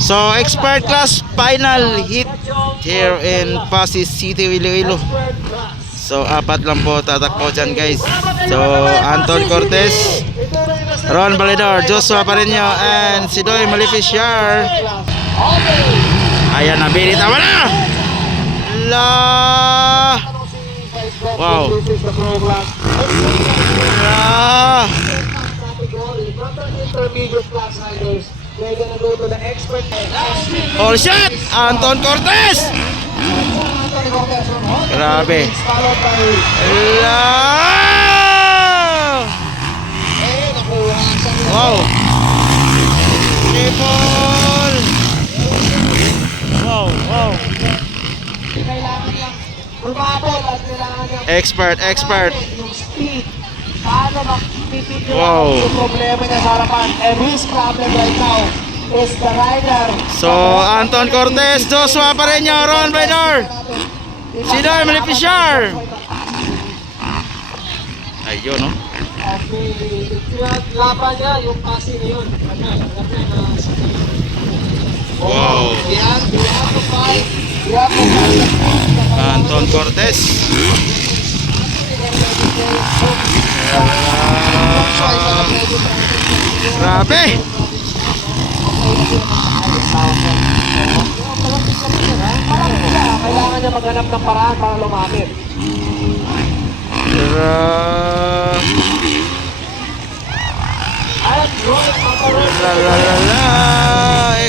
So expert class final hit here in Pasig City, Iloilo. So apat lang po tatakbo dyan guys. So Anton Cortez, Ron Valedor, Joshua Pareño, and Sidoy Maleficiar. Ayan na, binit. Tama na! La! Wow. La! All shot! Anton Cortez! Grabe. La! Wow. Triple. Wow. Expert. Wow. So Anton Cortez, Joshua Pareño, Ron Valedor, Sidoy Maleficiar. Ayun, no? Wow. Anton Cortez. Grabe. Kailangan niya maghanap ng paraan para lumapit.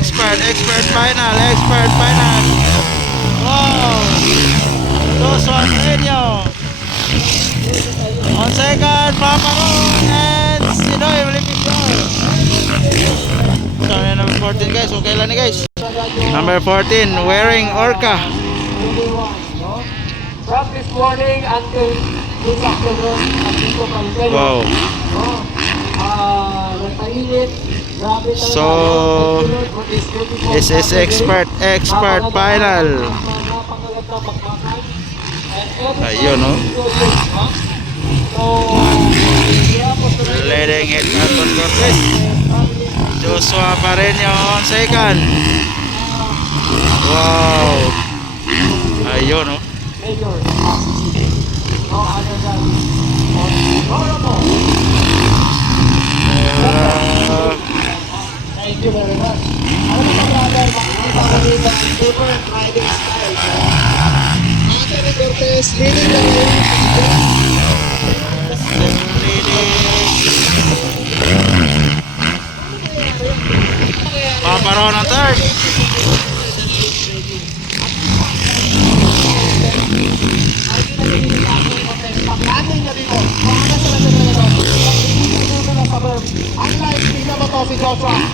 Expert final. Wow. Joshua Pareño. On second, Paparon and Sidoy Maleficiar. So number 14 guys, okay lang ni guys. Number 14 wearing Orca. From this morning until this afternoon, Wow. So this is expert final. Ayun, no? Leading it Anton Cortez, Joshua Pareño on second. Wow. Ayun, no? Thank you very much. Ano ba brother, makikita ng different riding style. Anton Cortez, leading the Paparon on third.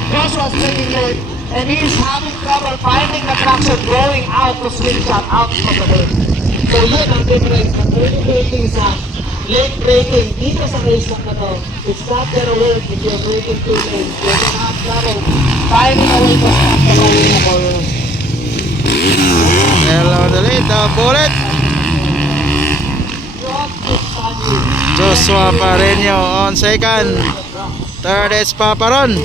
Joshua's taking lead and he's having trouble finding the traction going out to swing shot out from the bird. So yun ang difference ng early braking sa late braking dito sa race na to. It's not gonna work if you're braking too late. You're gonna have trouble finding a way to stop the whole. Hello, the lead, the bullet. Joshua Pareño on second. Third is Paparon.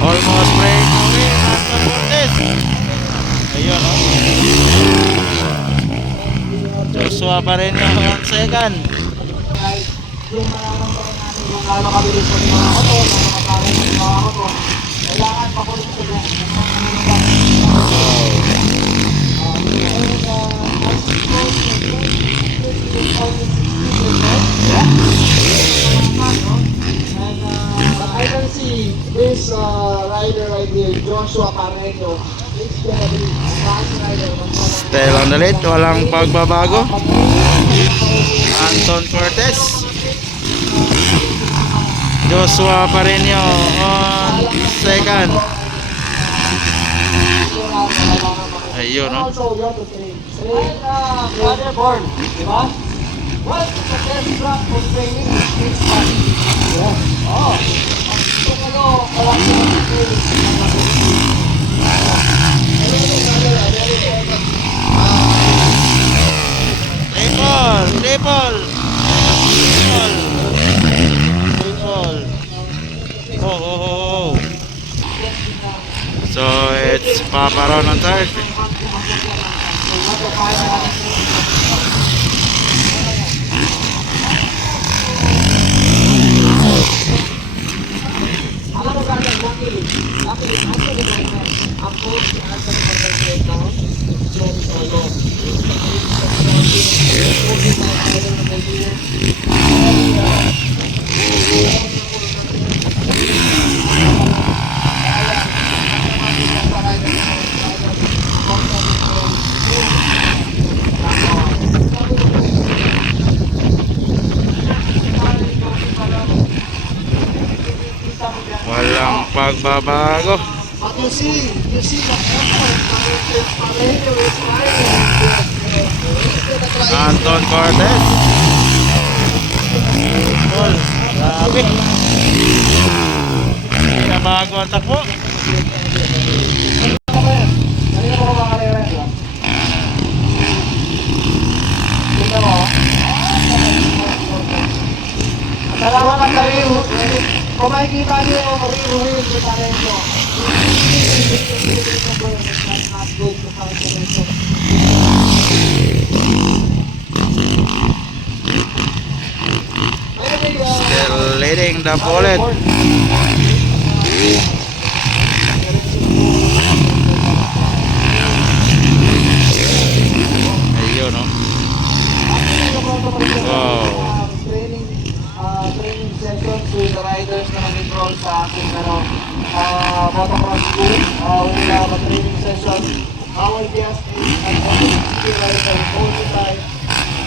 Almost break away. Ayun, no? Joshua Pareño on second. Yung nararamdaman natin kung gaano kabilis po yung mga auto, gaano kabilis yung mga auto, kailangan makulit ko na but I can see this rider right here, Joshua Pareño. He's gonna be a fast rider. Still on the lead, walang pagbabago. Anton Cortez, Joshua Pareño on second. Ayun, no? Brother Born, di ba? What's the best track for training? It's fun. Oh. Kung ano, wala siya. Triple. Oh. So it's Papa Ron on third. Walang pagbabago. But you see the effort Pareño is riding. Anton Cortez. Ball. Grabe. Pinabago ang takbo. Kanina ko mga karera ito. Tingnan mo. Dalawa ka tayo. Kung makikita niyo yung real sa Pareño. Still leading the bullet. Ayun, no? Wow. Training sessions with the riders na nag-enroll sa aking motocross school. We have a training session. Our guest is an OCC rider, qualified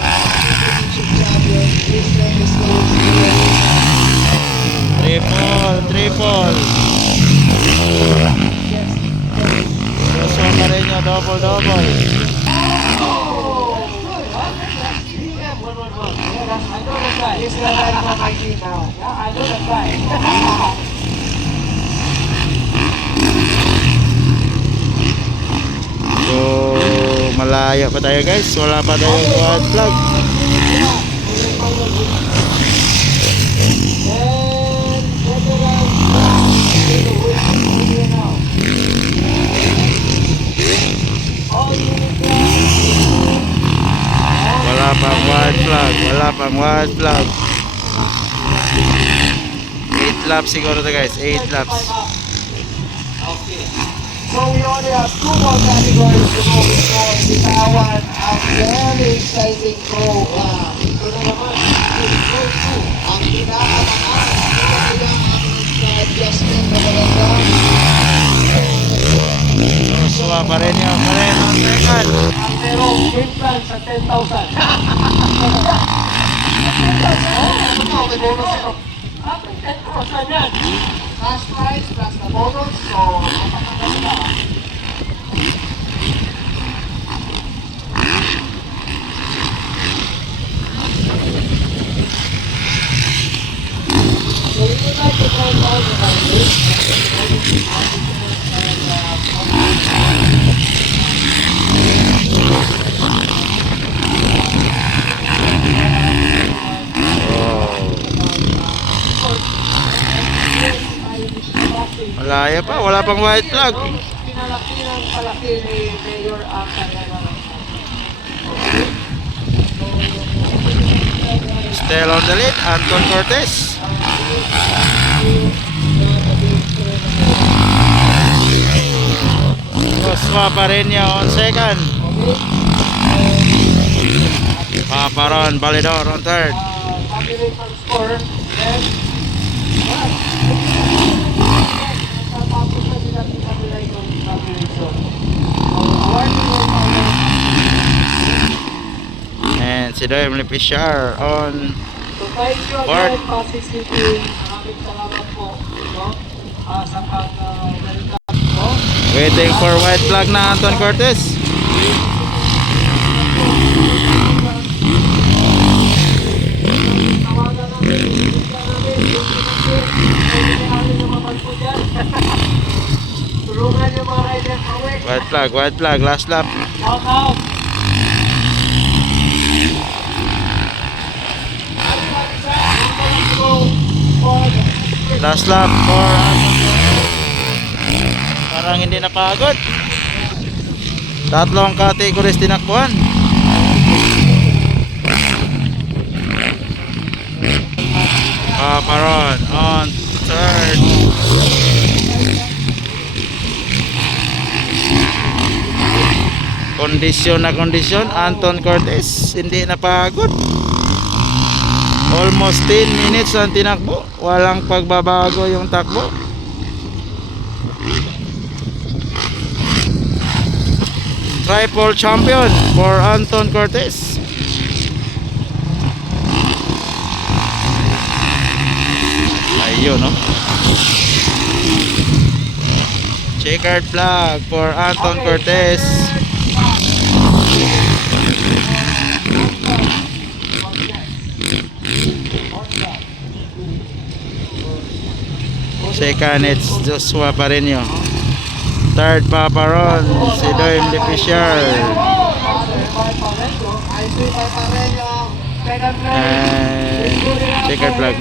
championship champion. His name is Triple. Joshua Pareño, double. I know that guy. He's the guy from my team now. Yeah, I know that guy. So, malaya pa tayo guys. Wala pa tayong quad flag. Wala pang white flag. 8 laps siguro to guys. 8 laps. Okay. So we only have 2 more categories to go before bitawan ang very exciting go. Ito na naman, go 2. Ang pinakamangan, adjustment na maganda. Joshua Pareño ang second. Ang merong game plan sa 10,000. May bonus ito. May 10,000 yan. Cash prize plus the bonus. So, napakaganda. So, we would like to call all the riders. Malaya pa, wala pang white flag. Pinalaki ng palaki ni Mayor ang kanyang Still on the lead, Anton Cortez. Joshua Pareño on second. Papa Ron Validor on third. tabulation score. Then, tapos na sila tabulation. And si Doyle Fisher on So, thank you again, Pasig City. Maraming salamat po. Sa pag-welcome po. waiting for white flag na Anton Cortez. Tawagan namin, tulungan yung mga rider pauwi. White flag, last lap. Shout out. Last lap for parang hindi napagod. Tatlong categories tinakbuhan. Paparon on third. Kondisyon na kondisyon, Anton Cortez hindi napagod. Almost 10 minutes ang tinakbo, walang pagbabago yung takbo. Triple champion for Anton Cortez. Ayun, no? Checkered flag for Anton Cortez. Second, it's Joshua Pareño. Third, Paparon, si Doim de Fisher. And checkered flag.